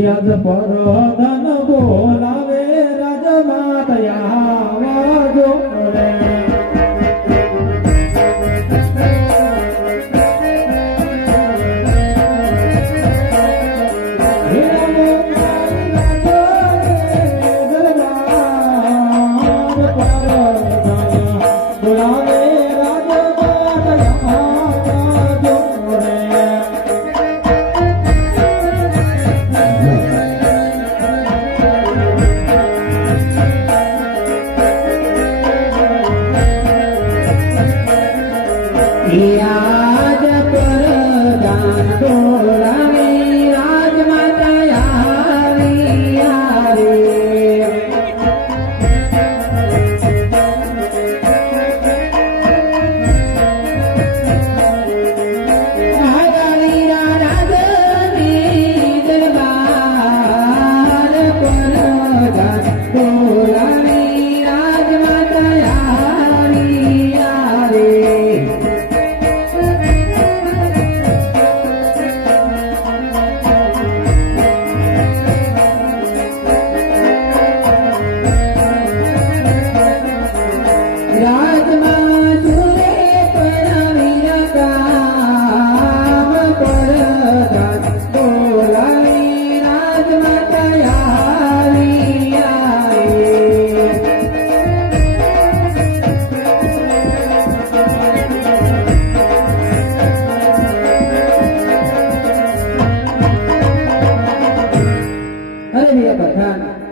યાદ પર ધન બોલાવે રાજમાતયા જોડે યાદ પર દાન બોલાવે રાજમાતા યારે આગાડી રાધાની દરબાર પર દાન બોલાવે રાજમાતા યારે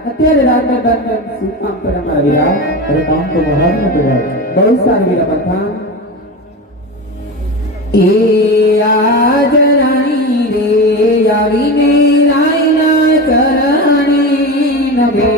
અત્યારે રાતના બંધન સુકામ કરવામાં આવ્યા અને કામ તો મહાન કર્યા બહુ સારી વીરા બંધન એ આજ રાણી રે આવીને રાયના ચરણે નગે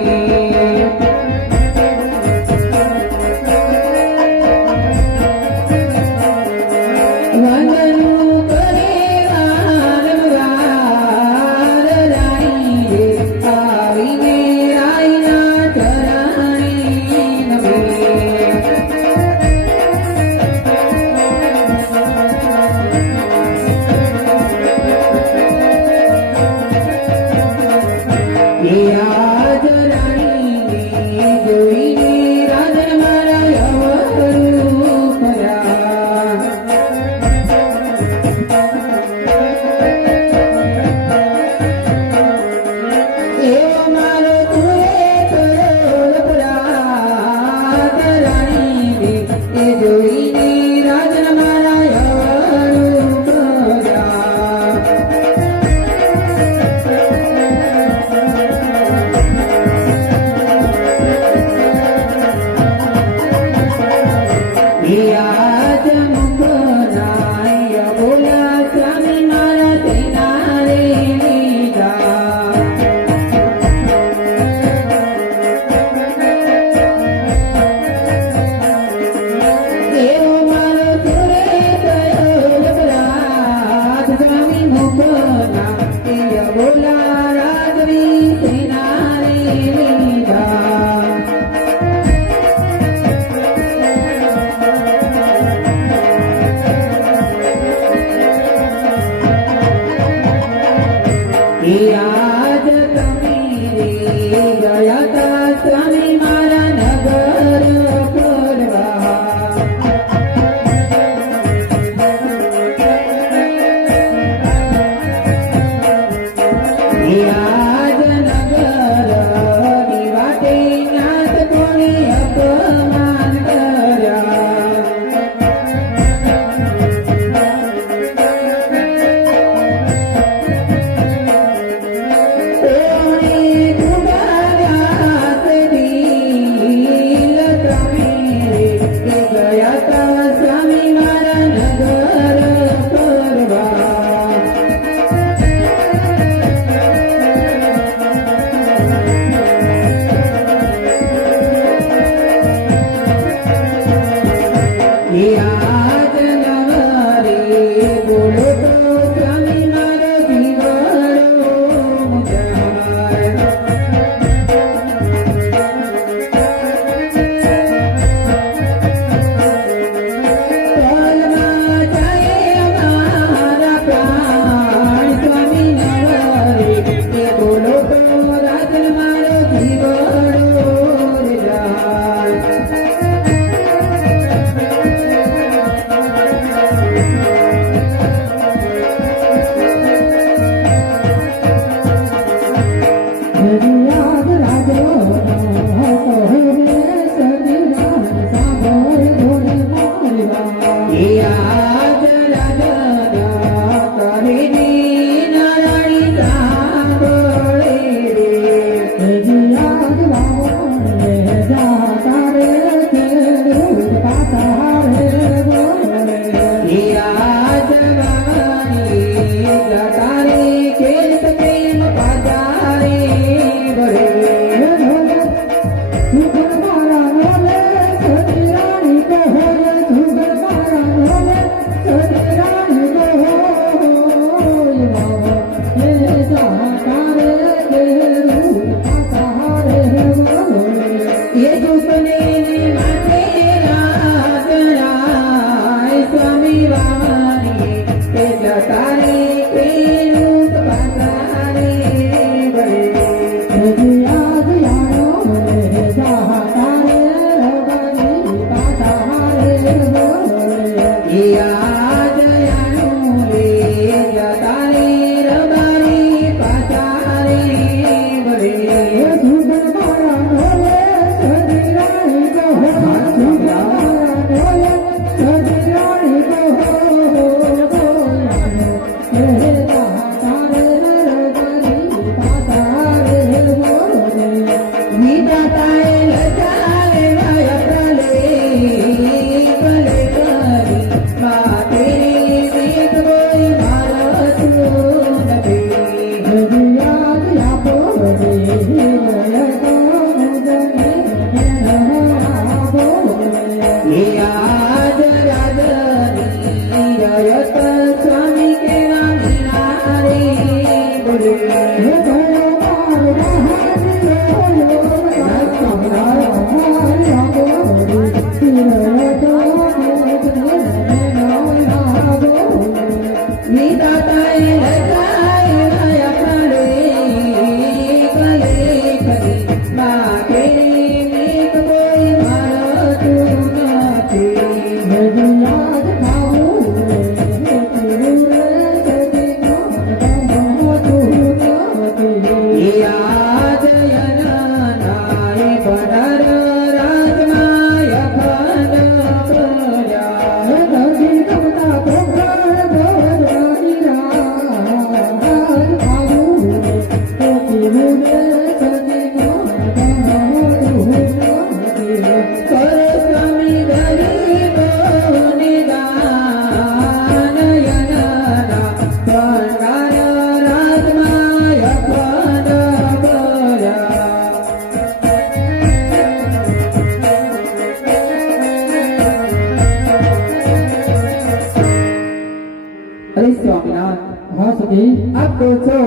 અરે સ્વામિનાથ, હા સતી, આપ કહો છો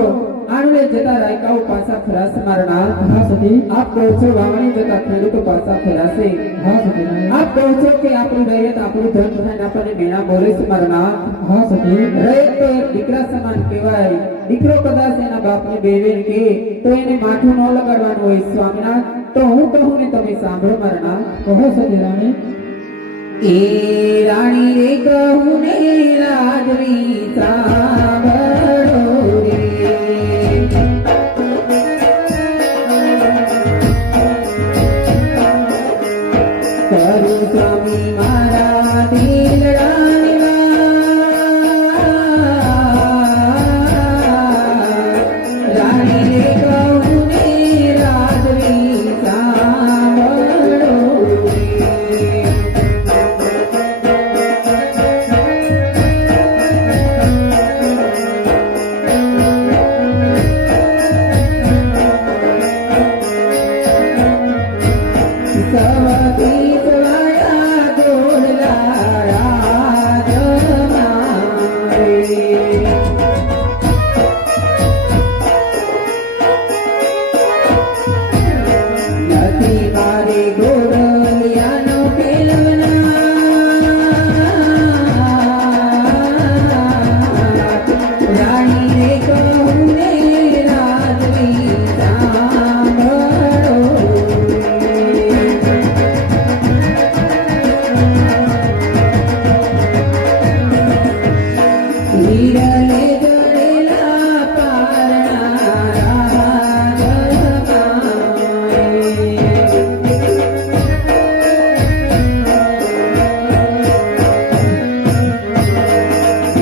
આણુડે જતા રાયકાઓ પાછા ફરાશે મારા નાથ. હા સતી, આપ કહો છો વાવણી જતા ખેડૂતો પાછા ફરાશે. હા સતી, આપ કહો છો કે આપણું રૈયત આપણું ધન ખાઈને આપણને મેણા બોલે છે મારા નાથ. હા સતી, રૈયત તો એક દીકરા સમાન કહેવાય. દીકરો કદાચ એના બાપને બેવેન કે તો એને માથું ન લગાડવાનું હોય. સ્વામિનાથ, તો હું કહું ને તમે સાંભળો મારા નાથ. કહો સતી રાણી. એ રાણી રે કહું ને રાજવી સાંભળો રે. કરું સ્વામી મારા દિલડાની વાત. રાણી રે કહું ને રાજવી સાંભળો રે. સવતી સવાયા ગોળલા રાજમારે. નથી મારે ગોળલિયાનો પેલવના. રાણી રે કહું ને રાજવી સાંભળો રે. હિરલે જડેલા પારણા રાજમારે.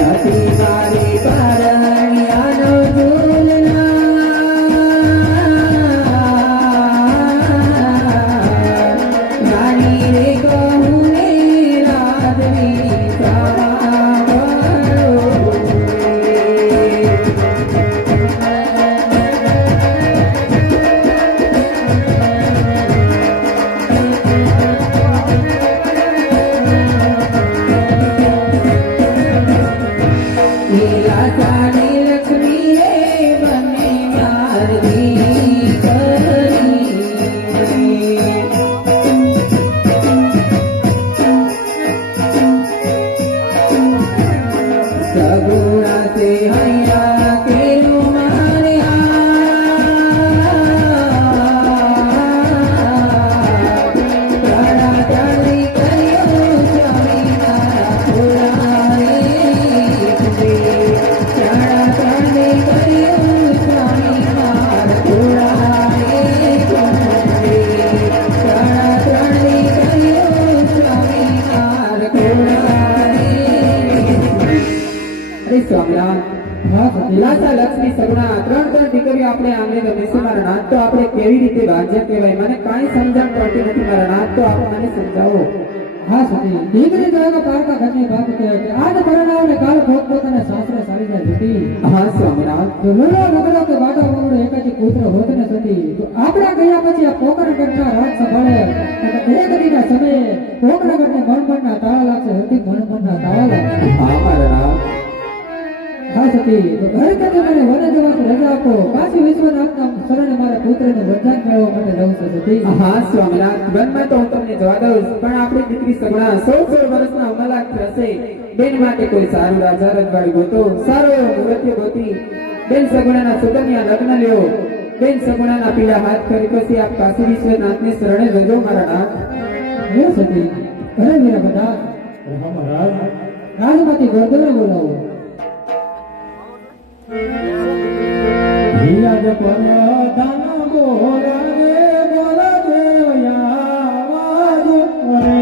નથી મારે પારણિયાનો ઝૂલના. રાણી રે કહું ને રાજવી સાંભળો રે. લીલા સાડી લક્ષ્મી રે બને મારી કરી. સગુણા સે હૈયા કેલું મારે ચડા ચડી કર્યો સ્વામી મારા થોડા રે. ચડા ચડી કર્યો સ્વામી મારા થોડા રે. ચડા ચડી કર્યો સ્વામી મારા થોડા રે. અરે સ્વામિનાથ, હા સતી, લાસા લક્ષ્મી સગુણા ત્રણ દીકરીઓ આપણે આંગણે ગમે છે મારા નાથ. તો આપણે કેવી રીતે ભાગ્ય કહેવાય? મને કાંઈ સમજણ પડતી નથી મારા નાથ. તો આપ મને સમજાવો. હા સતી, દીકરી તો એનો પારકા ઘરની વાત કહેવાય કે આજ પરણાવને કાલ પોતપોતાના સાસરે સારી જાય જતી. હા સ્વામિનાથ, જો લૂલો નગરો કે બાટા વગડો એકાદી પુત્ર હોત ને સતી, તો આપણા ગયા પછી આ પોકરણગઢના રાજ સંભાળે અને એ ઘડીના સમયે પોકરણગઢને મણમણના તાળા લાગશે, હતી મણમણના તાળા લાગશે. હા મારા નાથ. હા સતી, તો ઘરે કદે મને વને જવાની રજા આપો. કાશી વિશ્વનાથના શરણે મારા પુત્રને વરદાન મેળવવા માટે જવું છે સતી. હા સ્વામિનાથ, વનમાં તો હું તમને જવા દઉં, પણ આપણી દીકરી સગુણા 16 વર્ષના અમલાક થશે. બેન માટે કોઈ સારું રાજા રજવાડું ગોતો, સારો એવો મુહૂર્ત ગોતી બેન સગુણાના સુકન્યા લગ્ન લ્યો. બેન સગુણાના પીળા હાથ કરી પછી આપ કાશી વિશ્વનાથને શરણે જજો મારા નાથ. હે સતી અરે વીરા બધા હા મહારાજ. રાજમાંથી ગોરદેવને બોલાવો. ધીરજ પર્વતન બોલાવે ગોરદેવ આવાજ કરે.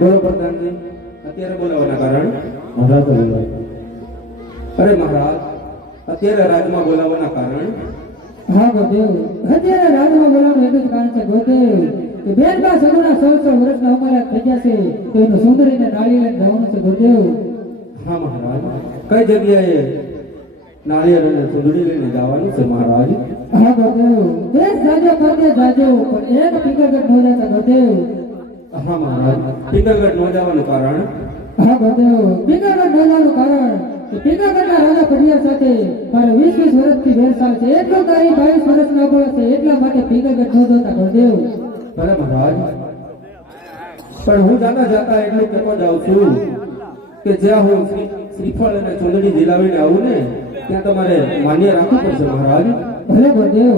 બોલો પ્રધાનજી, અત્યારે બોલાવવાના કારણ? મહારાજ બોલાવે. અરે મહારાજ, અત્યારે રાજમાં બોલાવવાના કારણ? હા ગોરદેવ અત્યારે રાજમાં બોલાવવાનું એટલું જ કારણ છે ગોરદેવ કે બેનબા સગુણા 100 વર્ષના ઉંમરે થઈ ગયા છે તો એનું સુંદરીને નાળી લઈને જવાનું છે ગોરદેવ. હા મહારાજ, કઈ જગ્યાએ નાળિયેર અને ચૂંદડી લઈને જવાનું છે મહારાજ? હા ગોરદેવ દેશ જાજો પરદેશ જાજો પણ એક પીકરગઢ ન જતા ગોરદેવ. હા મહારાજ, પિંગલગઢ ન જવાનું કારણ? હા ગોરદેવ પીકરગઢ ન જવાનું કારણ કે પીકરગઢના રાજા પડિયા સાથે મારે 20 વર્ષથી વેરસાલ છે એટલો તારી 22 વર્ષના અબોળ છે એટલા માટે પીકરગઢ ન જતા ગોરદેવ. ભલે મહારાજ, પણ હું જાતા જાતા એટલું કહેતો જાઉં છું કે જ્યાં હું શ્રીફળ અને ચૂંદડી દિલાવીને આવું ને ત્યાં તમારે માન્ય રાખવું પડશે મહારાજ. ભલે ગોરદેવ